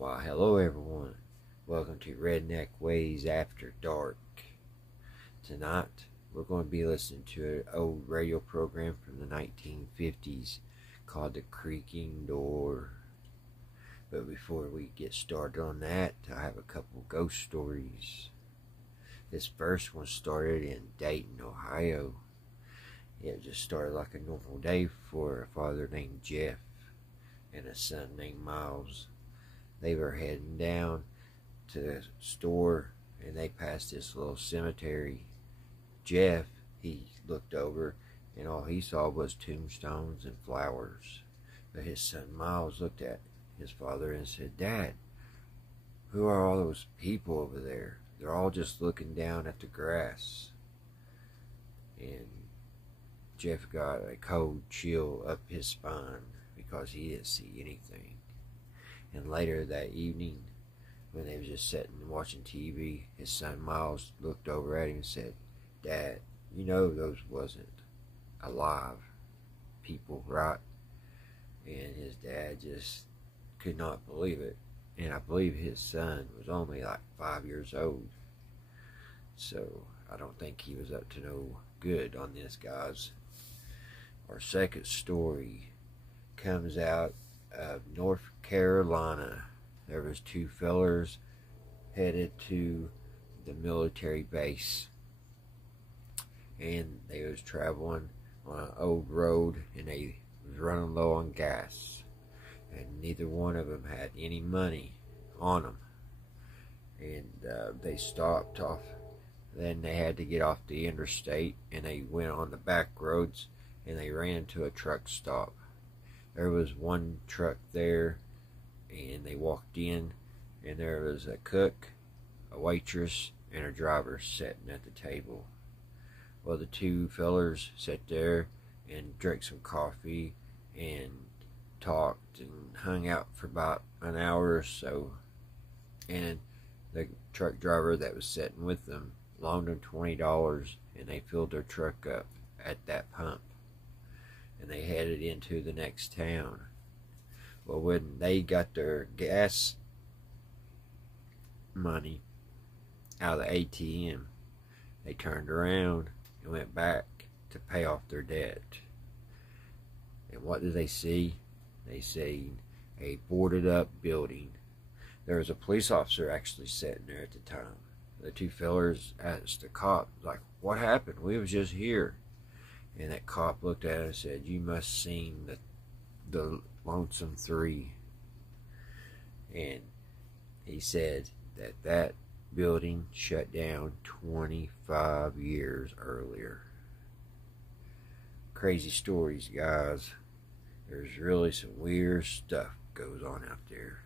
Why, hello everyone. Welcome to Redneck Ways After Dark. Tonight, we're going to be listening to an old radio program from the 1950s called The Creaking Door. But before we get started on that, I have a couple ghost stories. This first one started in Dayton, Ohio. It just started like a normal day for a father named Jeff and a son named Miles. They were heading down to the store and they passed this little cemetery. Jeff, he looked over and all he saw was tombstones and flowers. But his son Miles looked at his father and said, "Dad, who are all those people over there? They're all just looking down at the grass." And Jeff got a cold chill up his spine because he didn't see anything. And later that evening, when they were just sitting and watching TV, his son Miles looked over at him and said, "Dad, you know those wasn't alive people, right?" And his dad just could not believe it. And I believe his son was only like 5 years old. So I don't think he was up to no good on this, guys. Our second story comes out of North Carolina. There was two fellers headed to the military base, and they was traveling on an old road, and they was running low on gas, and neither one of them had any money on them, and they stopped off. Then they had to get off the interstate, and they went on the back roads, and they ran into a truck stop. There was one truck there, and they walked in, and there was a cook, a waitress, and a driver sitting at the table. Well, the two fellers sat there and drank some coffee and talked and hung out for about an hour or so. And the truck driver that was sitting with them loaned them $20, and they filled their truck up at that pump. And they headed into the next town. Well, when they got their gas money out of the ATM, they turned around and went back to pay off their debt. And what did they see? They seen a boarded up building. There was a police officer actually sitting there at the time. The two fellers asked the cop, like, "What happened? We was just here." And that cop looked at him and said, "You must seen the Lonesome Three." And he said that building shut down 25 years earlier. Crazy stories, guys. There's really some weird stuff goes on out there.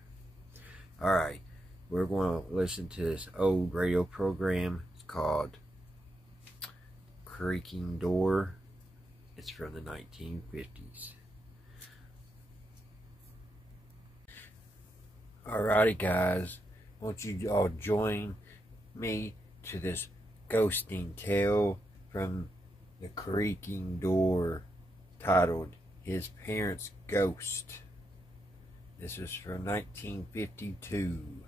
Alright, we're going to listen to this old radio program. It's called Creaking Door. It's from the 1950s. Alrighty, guys. Won't you all join me to this ghosting tale from the Creaking Door titled His Parents' Ghost. This is from 1952.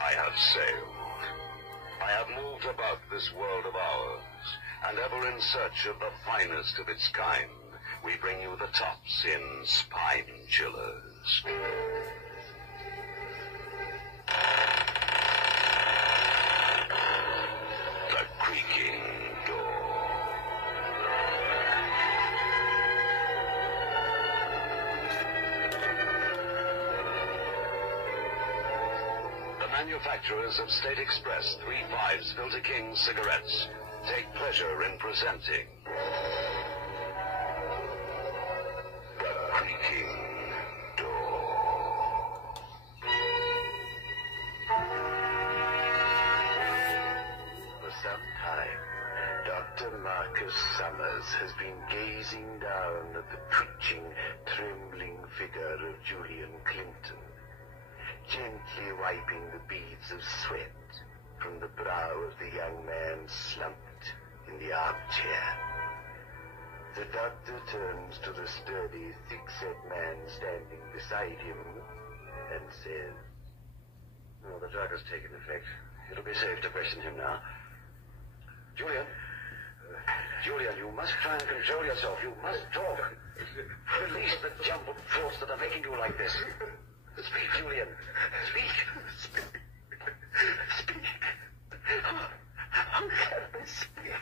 I have sailed. I have moved about this world of ours, and ever in search of the finest of its kind, we bring you the tops in spine chillers. The Creaking Door. Manufacturers of State Express 3/5 Filter King cigarettes take pleasure in presenting The Creaking Door. For some time, Dr. Marcus Summers has been gazing down at the twitching, trembling figure of Julian Clinton. gently wiping the beads of sweat from the brow of the young man slumped in the armchair. The doctor turns to the sturdy, thick-set man standing beside him and says, "Oh, the drug has taken effect. It'll be safe to question him now. Julian, you must try and control yourself. You must talk. Release the jumbled thoughts that are making you like this. Speak, Julian. Speak. Speak. How can I speak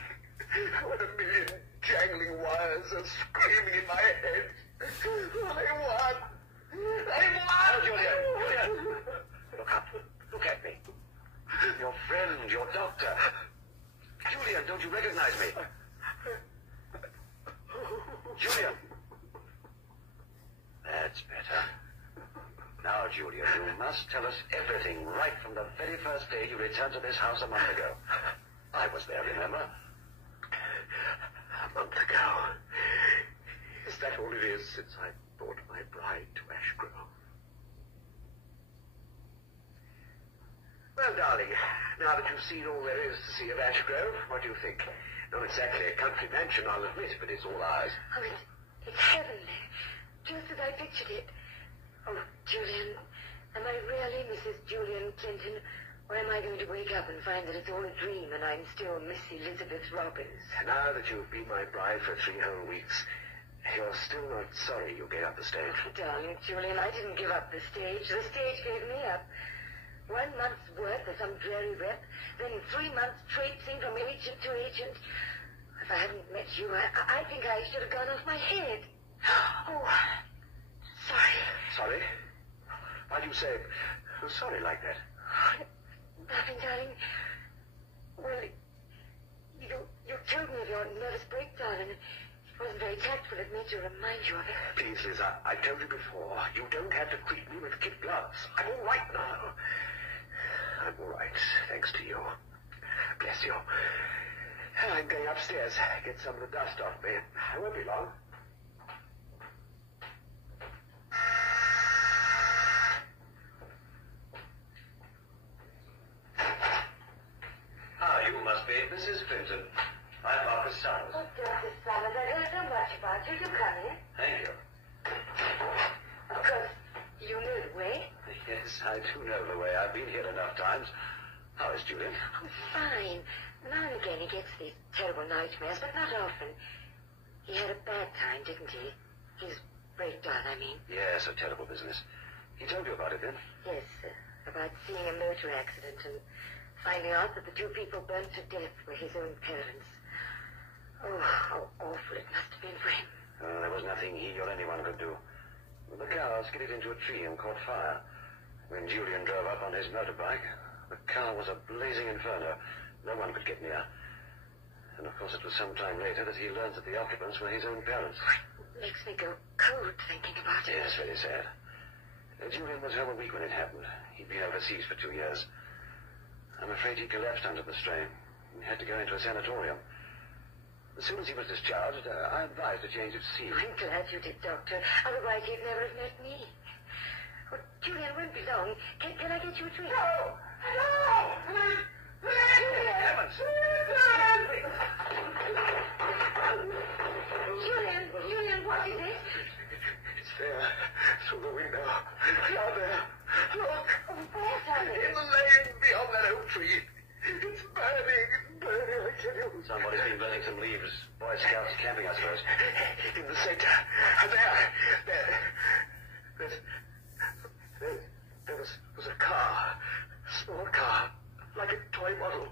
when a million jangling wires are screaming in my head? I want. Oh, Julian. Look up. Look at me. Your friend, your doctor. Julian, don't you recognize me? Julian. That's better. Now, Julian, you must tell us everything right from the very first day you returned to this house a month ago. I was there, remember? A month ago. Is that all it is since I brought my bride to Ashgrove? Well, darling, now that you've seen all there is to see of Ashgrove, what do you think? Not exactly a country mansion, I'll admit, but it's all ours. Oh, it's heavenly. Just as I pictured it. Oh, Julian, am I really Mrs. Julian Clinton, or am I going to wake up and find that it's all a dream and I'm still Miss Elizabeth Robbins? Now that you've been my bride for 3 whole weeks, you're still not sorry you gave up the stage. Oh, darling Julian, I didn't give up the stage. The stage gave me up. 1 month's work for some dreary rep, then 3 months traipsing from agent to agent. If I hadn't met you, I think I should have gone off my head. Oh, sorry. Sorry? Why do you say sorry like that? Nothing, darling. Well, you told me of your nervous breakdown, and it wasn't very tactful of me to remind you of it. Please, Liz, I told you before, you don't have to treat me with kid gloves. I'm all right now. I'm all right, thanks to you. Bless you. I'm going upstairs, get some of the dust off me. I won't be long. You must be Mrs. Clinton. I'm Marcus Summers. Oh, Dr. Summers, I heard so much about you. You come in. Thank you. Of course, you know the way. Yes, I do know the way. I've been here enough times. How is Julian? Oh, fine. Now and again he gets these terrible nightmares, but not often. He had a bad time, didn't he? His breakdown, I mean. Yes, a terrible business. He told you about it then? Yes, about seeing a motor accident and finding out that the 2 people burnt to death were his own parents. Oh, how awful it must have been for him. There was nothing he or anyone could do. The car skidded into a tree and caught fire. When Julian drove up on his motorbike, the car was a blazing inferno. No one could get near. And of course it was some time later that he learned that the occupants were his own parents. It makes me go cold thinking about it. Yes, very sad. Julian was home a week when it happened. He'd been overseas for 2 years. I'm afraid he collapsed under the strain and had to go into a sanatorium. As soon as he was discharged, I advised a change of scene. I'm glad you did, Doctor. Otherwise he'd never have met me. Oh, Julian won't be long. Can I get you a drink? No! Julian! Heavens! Julian, what is it? It's there, through the window. Down there. Look! Where, darling? In the lane beyond that oak tree. It's burning, I tell you. Somebody's been burning some leaves. Boy Scouts camping, I suppose. In the center. There was a car. A small car. Like a toy model.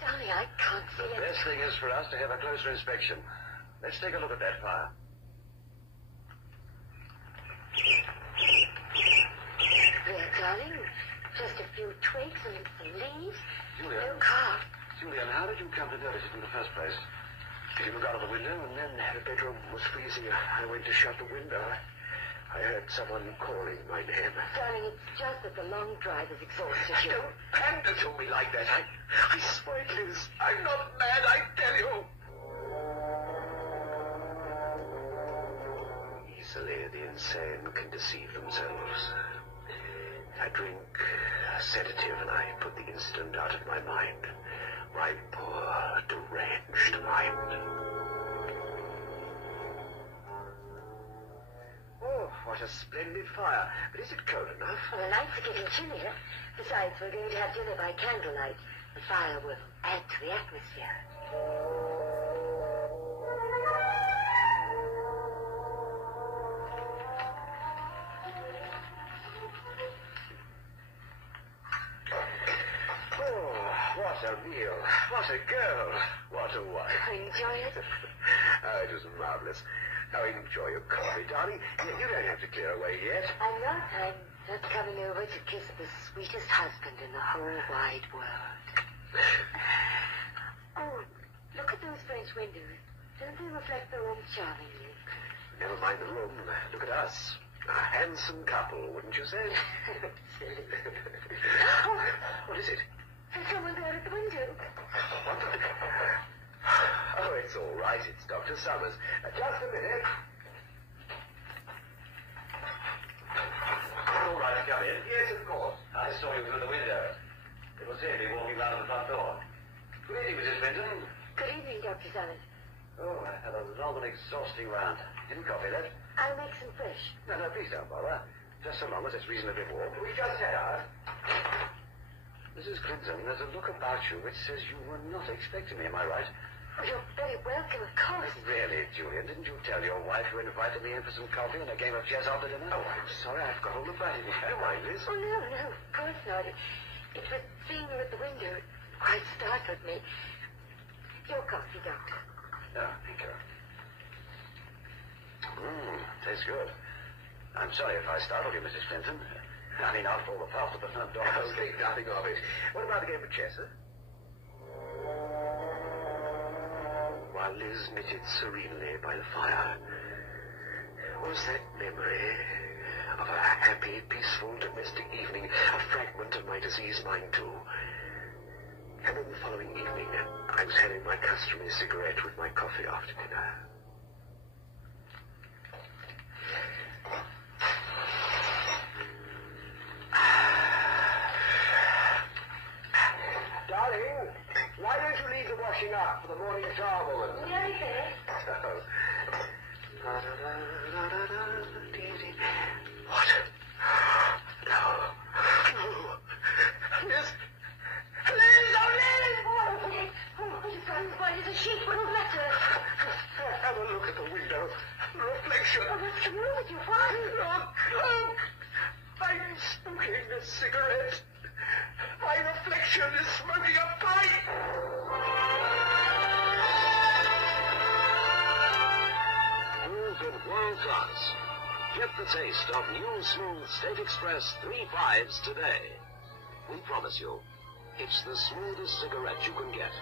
Darling, I can't see The it. best thing is for us to have a closer inspection. Let's take a look at that fire. There, darling. Just a few twigs and some leaves. Julian. No car. Julian, how did you come to notice it in the first place? Did you look out of the window and then the bedroom was freezing? I went to shut the window. I heard someone calling my name. Darling, it's just that the long drive has exhausted you. Don't pander to me like that. I swear, Liz, I'm not mad, I tell you. Easily the insane can deceive themselves. I drink a sedative and I put the incident out of my mind. My poor, deranged mind. Oh, what a splendid fire. But is it cold enough? Well, the nights are getting chillier. Besides, we're going to have dinner by candlelight. The fire will add to the atmosphere. What a meal. What a girl. What a wife. Enjoy it? Oh, it was marvelous. Now enjoy your coffee, darling. You don't have to clear away yet. I'm not. I'm just coming over to kiss the sweetest husband in the whole wide world. Oh, look at those French windows. Don't they reflect the room charmingly? Never mind the room. Look at us. A handsome couple, wouldn't you say? Silly. What is it? There's someone there at the window. What the... Oh, it's all right. It's Dr. Summers. Just a minute. All right, come in. Yes, of course. I saw you through the window. It was Amy walking round the front door. Good evening, Mrs. Benton. Good evening, Dr. Summers. Oh, I had a long and exhausting round. Any coffee left? I'll make some fresh. No, please don't bother. Just so long as it's reasonably warm. We just had ours. Mrs. Clinton, there's a look about you which says you were not expecting me, am I right? Oh, you're very welcome, of course. Really, Julian, didn't you tell your wife you invited me in for some coffee and a game of chess after dinner? Oh, I'm sorry, I forgot all about it. You mind, Liz? Oh, no, of course not. It was seeing you at the window. It quite startled me. Your coffee, Doctor. Oh, thank you. Tastes good. I'm sorry if I startled you, Mrs. Clinton. I mean, after all the fuss at the front door. Oh, think nothing of it. What about the game of chess, huh? While Liz knitted serenely by the fire, was that memory of a happy, peaceful, domestic evening a fragment of my diseased mind, too? And then the following evening, I was having my customary cigarette with my coffee after dinner. Darling, why don't you leave the washing up for the morning shower, woman? Very good. What? No. Liz! Liz! Oh, Liz! Oh, you've gotten white as a sheet. What's the matter? Have a look at the window. The reflection. Oh, what's the matter with you? Why? Look! I'm smoking a cigarette. My reflection is smoking a pipe. Move in world class. Get the taste of new smooth State Express 3.5s today. We promise you, it's the smoothest cigarette you can get.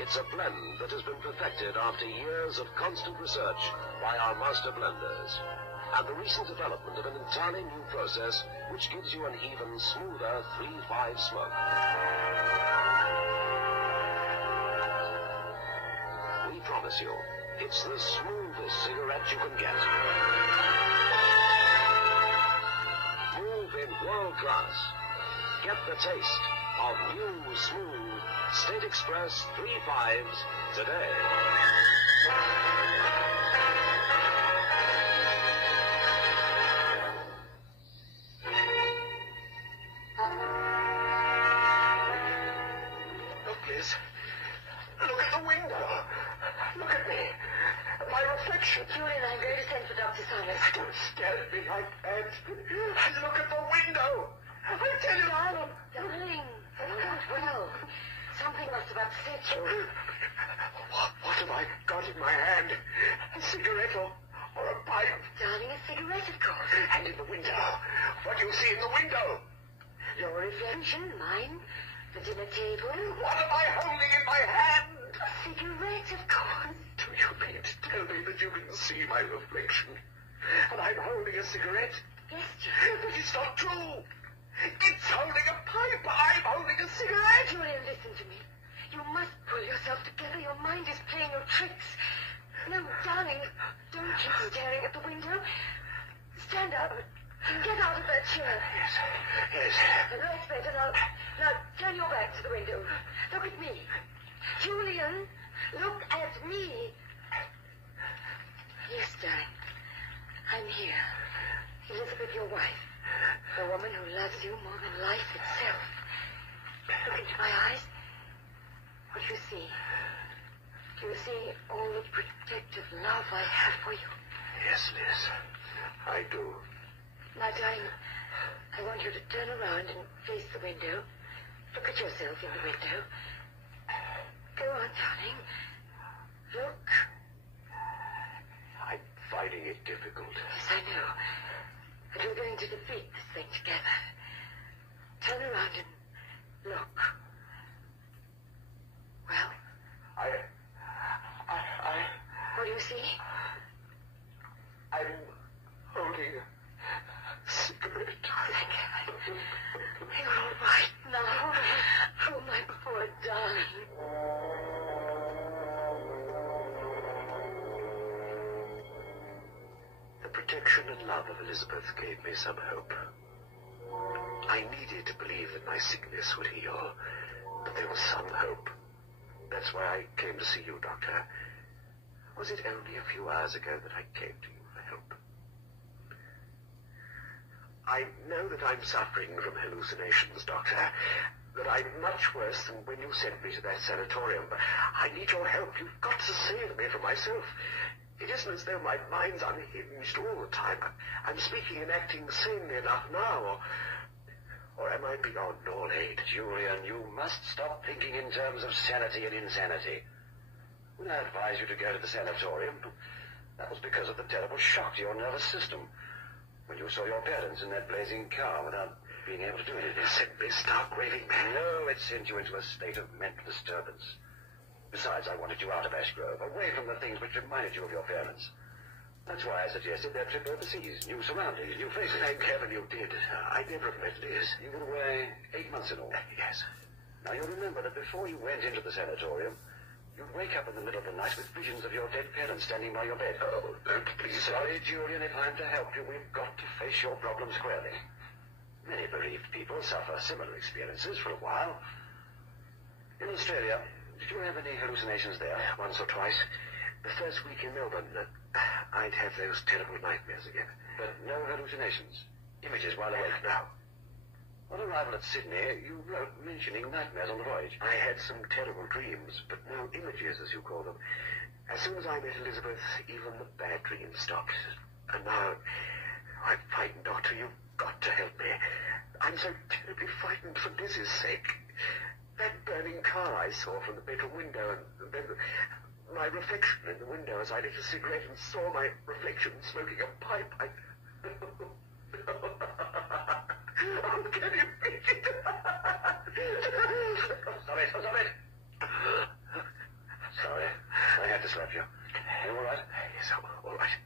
It's a blend that has been perfected after years of constant research by our master blenders, and the recent development of an entirely new process which gives you an even smoother 3.5 smoke. We promise you, it's the smoothest cigarette you can get. Move in world class. Get the taste of new smooth State Express 3.5s today. Look, Liz. Look at the window. Look at me. My reflection. Julian, I'm going to send for Dr. Summers. Don't stare at me like that. Look at the window. I tell you, Arnold. Darling, you're not well. Something must have upset you. What have I got in my hand? A cigarette or a pipe? Darling, a cigarette, of course. And in the window. What do you see in the window? Your reflection, mine, the dinner table. What am I holding in my hand? A cigarette, of course. Do you mean to tell me that you can see my reflection? And I'm holding a cigarette? Yes, Julian. But it's not true. It's holding a pipe. I'm holding a cigarette. Julian, listen to me. You must pull yourself together. Your mind is playing you tricks. No, darling, don't keep staring at the window. Stand up. Get out of that chair. Yes. That's better. Now, turn your back to the window. Look at me. Julian, look at me. Yes, darling. I'm here. Elizabeth, your wife. The woman who loves you more than life itself. Look into my eyes. What do you see? Do you see all the protective love I have for you? Yes, Liz. I do. Now, darling, I want you to turn around and face the window. Look at yourself in the window. Go on, darling. Look. I'm finding it difficult. Yes, I know. But we're going to defeat this thing together. Turn around and look. Well? What do you see? I'm holding a cigarette. Thank heaven. You're all right now. Oh, my poor darling. The protection and love of Elizabeth gave me some hope. I needed to believe that my sickness would heal, but there was some hope. That's why I came to see you, Doctor. Was it only a few hours ago that I came to you for help? I know that I'm suffering from hallucinations, Doctor, that I'm much worse than when you sent me to that sanatorium, but I need your help. You've got to save me from myself. It isn't as though my mind's unhinged all the time. I'm speaking and acting sanely enough now, or am I beyond all aid? Julian, you must stop thinking in terms of sanity and insanity. When I advised you to go to the sanatorium, that was because of the terrible shock to your nervous system. When you saw your parents in that blazing car without being able to do anything. It sent me stark raving mad. No, it sent you into a state of mental disturbance. Besides, I wanted you out of Ash Grove, away from the things which reminded you of your parents. That's why I suggested that trip overseas, new surroundings, new faces. Thank heaven you did. I never have met Liz. You were away 8 months in all. Yes. Now, you remember that before you went into the sanatorium, you'd wake up in the middle of the night with visions of your dead parents standing by your bed. Oh, don't please. Sorry, Julian, if I'm to help you, we've got to face your problems squarely. Many bereaved people suffer similar experiences for a while. In Australia, did you have any hallucinations there? Once or twice. The first week in Melbourne, I'd have those terrible nightmares again. But no hallucinations? Images while awake? No. On arrival at Sydney, you wrote mentioning nightmares on the voyage. I had some terrible dreams, but no images, as you call them. As soon as I met Elizabeth, even the bad dreams stopped. And now, I'm frightened, Doctor. You've got to help me. I'm so terribly frightened for Liz's sake. That burning car I saw from the bedroom window, and then my reflection in the window as I lit a cigarette and saw my reflection smoking a pipe. How can it be? Stop it, stop it! Sorry, I had to slap you. You all right? Yes, all right.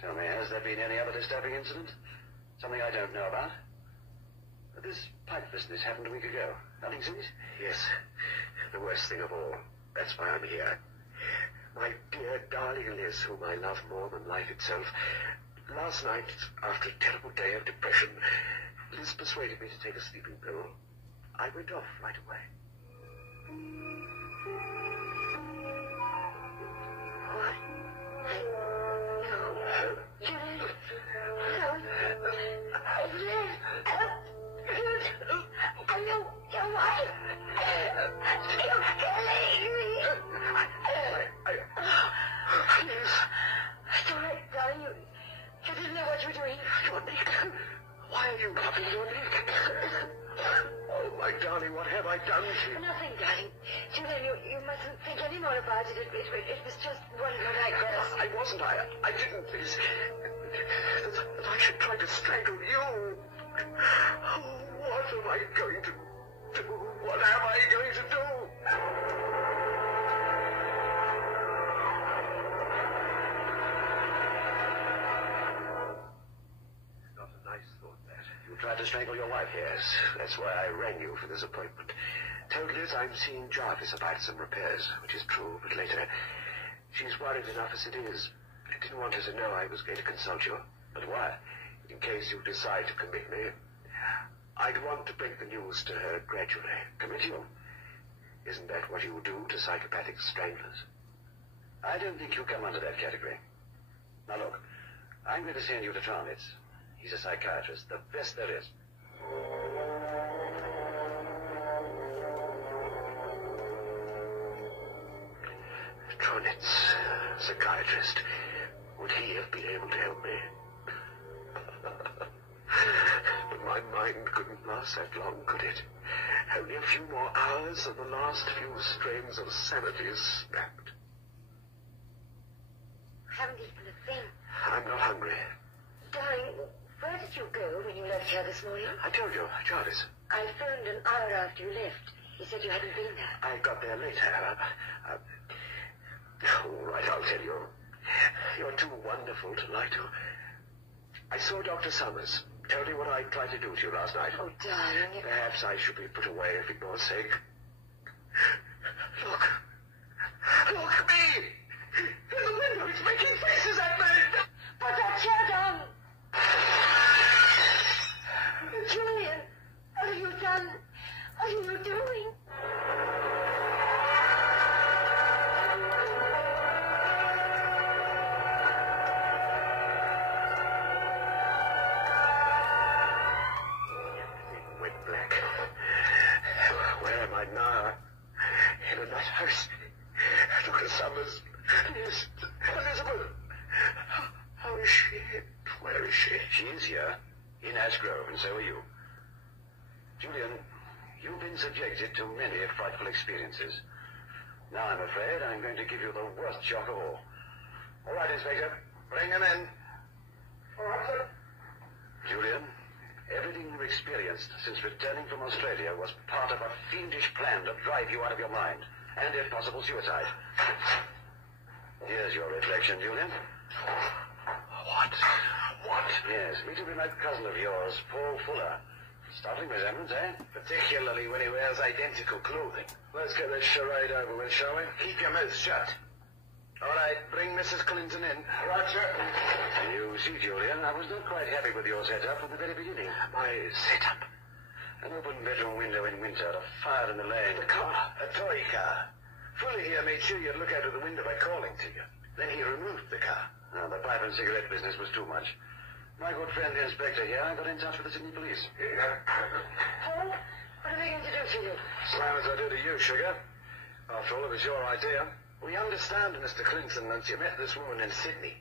Tell me, has there been any other disturbing incident? Something I don't know about? This pipe business happened a week ago. Nothing serious? Yes, the worst thing of all. That's why I'm here. My dear, darling Liz, whom I love more than life itself. Last night, after a terrible day of depression, Liz persuaded me to take a sleeping pill. I went off right away. What? No. Julian. No. Liz. Are you your wife? You're killing me. Liz. It's all right, darling. You didn't know what you were doing. Your neck. Why are you rubbing your neck? Oh, my darling, what have I done to you? Nothing, darling. Julian, you mustn't think any more about it. It was just one of your nightmares. I wasn't. I didn't, Liz. That I should try to strangle you. Oh, what am I going to do? What am I going to do? Not a nice thought, that. You tried to strangle your wife? Yes, that's why I rang you for this appointment. Told Liz I'm seeing Jarvis about some repairs, which is true, but later. She's worried enough as it is. I didn't want her to know I was going to consult you. But why? In case you decide to commit me, I'd want to break the news to her gradually. Commit you? Isn't that what you do to psychopathic stranglers? I don't think you come under that category. Now look, I'm going to send you to Trowitz. He's a psychiatrist, the best there is. Trowitz, psychiatrist. Would he have been able to help me? But my mind couldn't last that long, could it? Only a few more hours and the last few strains of sanity is snapped. I haven't eaten a thing. I'm not hungry. Darling, where did you go when you left here this morning? I told you, Jarvis. I phoned an hour after you left. You said you hadn't been there. I got there later. All right, I'll tell you. You're too wonderful to lie to. I saw Dr. Summers. Told you what I tried to do to you last night. Oh, darling. Perhaps I should be put away for your sake. Look. Look at me! In the window, it's making faces at me! Put that chair down! Julian, what have you done? What are you doing? Went black. Where am I now? In a nut house. Dr. Summers. Yes, Elizabeth. How is she? Where is she? She is here, in Ash Grove, and so are you. Julian, you've been subjected to many frightful experiences. Now I'm afraid I'm going to give you the worst shock of all. All right, Inspector. Bring him in. All right, sir. Julian, everything you've experienced since returning from Australia was part of a fiendish plan to drive you out of your mind, and if possible, suicide. Here's your reflection, Julian. What? What? Yes, meet a remote cousin of yours, Paul Fuller. Startling resemblance, eh? Particularly when he wears identical clothing. Let's get this charade over with, shall we? Keep your mouth shut. All right, bring Mrs. Clinton in. Roger. You see, Julian, I was not quite happy with your setup from the very beginning. My setup? An open bedroom window in winter, a fire in the lane. The car? A toy car. Fuller here made sure you'd look out of the window by calling to you. Then he removed the car. No, the pipe and cigarette business was too much. My good friend, the inspector here, got in touch with the Sydney police. Paul, what are they going to do to you? Same as I do to you, sugar. After all, it was your idea. We understand, Mr. Clinton, that you met this woman in Sydney.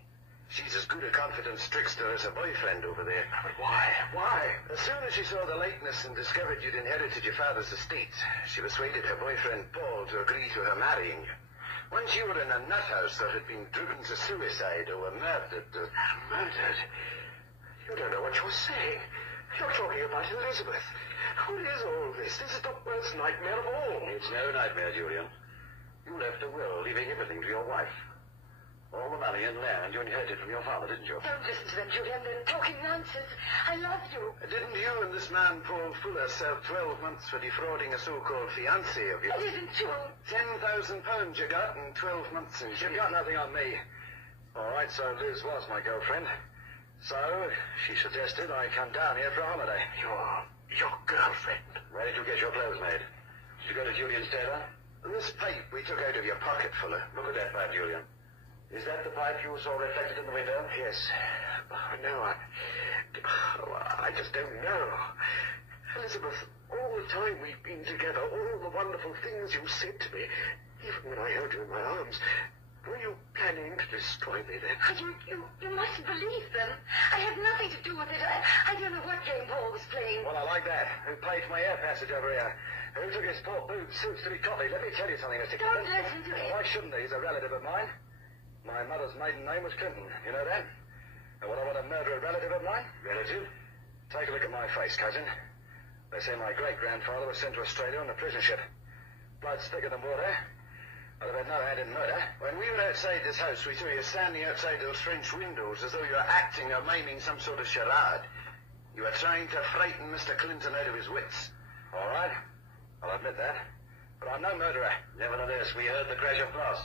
She's as good a confidence trickster as her boyfriend over there. But why? Why? As soon as she saw the likeness and discovered you'd inherited your father's estate, she persuaded her boyfriend Paul to agree to her marrying you. Once you were in a nut house that had been driven to suicide or were murdered. Murdered? You don't know what you're saying. You're talking about Elizabeth. What is all this? This is the worst nightmare of all. It's no nightmare, Julian. You left a will leaving everything to your wife. All the money and land you inherited from your father, didn't you? Don't listen to them, Julian. They're talking nonsense. I love you. Didn't you and this man, Paul Fuller, serve 12 months for defrauding a so-called fiancé of yours? It isn't true. £10,000 you got and 12 months in jail. You've got nothing on me. All right, so Liz was my girlfriend. So, she suggested I come down here for a holiday. Your girlfriend? Where did you get your clothes made? Did you go to Julian's tailor? This pipe we took out of your pocket, Fuller. Look at that pipe, Julian. Is that the pipe you saw reflected in the window? Yes. Oh, no, I just don't know. Elizabeth, all the time we've been together, all the wonderful things you said to me, even when I held you in my arms, were you planning to destroy me then? You mustn't believe them. I had nothing to do with it. I don't know what game Paul was playing. Well, I like that. Who paid for my air passage over here? Who took his poor boots, suits to be copied? Let me tell you something, Mr. Don't Clinton. listen to him. Why shouldn't he? He's a relative of mine. My mother's maiden name was Clinton. You know that? And would I want to murder a relative of mine? Relative? Take a look at my face, cousin. They say my great-grandfather was sent to Australia on a prison ship. Blood's thicker than water. I'd have had no hand in murder. When we were outside this house, we saw you standing outside those French windows as though you were acting or miming some sort of charade. You were trying to frighten Mr. Clinton out of his wits. All right. I'll admit that. But I'm no murderer. Nevertheless, we heard the crash of glass.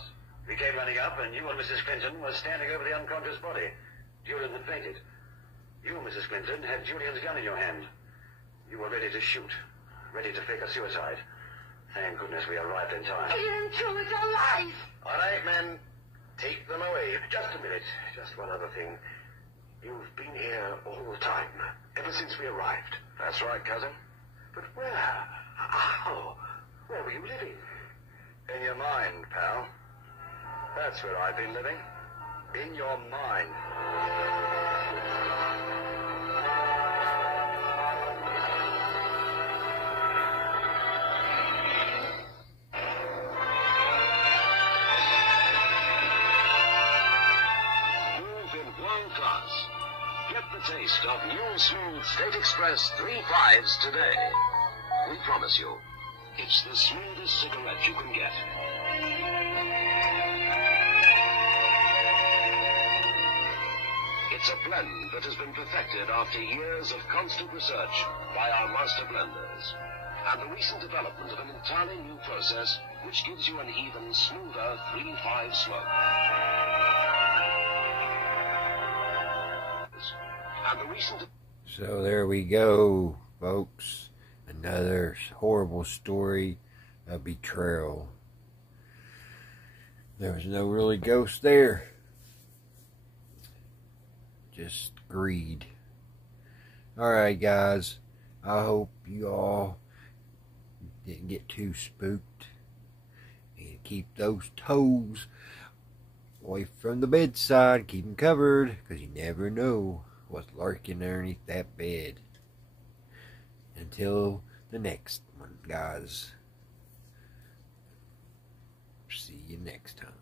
We came running up, and you and Mrs. Clinton were standing over the unconscious body. Julian had fainted. You, Mrs. Clinton, had Julian's gun in your hand. You were ready to shoot, ready to fake a suicide. Thank goodness we arrived in time. Ian, true, it's all lies. All right, men. Take them away. Just a minute. Just one other thing. You've been here all the time, ever since we arrived. That's right, cousin. But where? How? Where were you living? In your mind, pal. That's where I've been living. In your mind. Move in world class. Get the taste of new smooth State Express 3.5s today. We promise you, it's the smoothest cigarette you can get. It's a blend that has been perfected after years of constant research by our master blenders, and the recent development of an entirely new process which gives you an even smoother 3.5 smoke. And the recent... So there we go, folks. Another horrible story of betrayal. There was no really ghost there. Just greed. Alright, guys. I hope you all didn't get too spooked. And keep those toes away from the bedside. Keep them covered, because you never know what's lurking underneath that bed. Until the next one, guys. See you next time.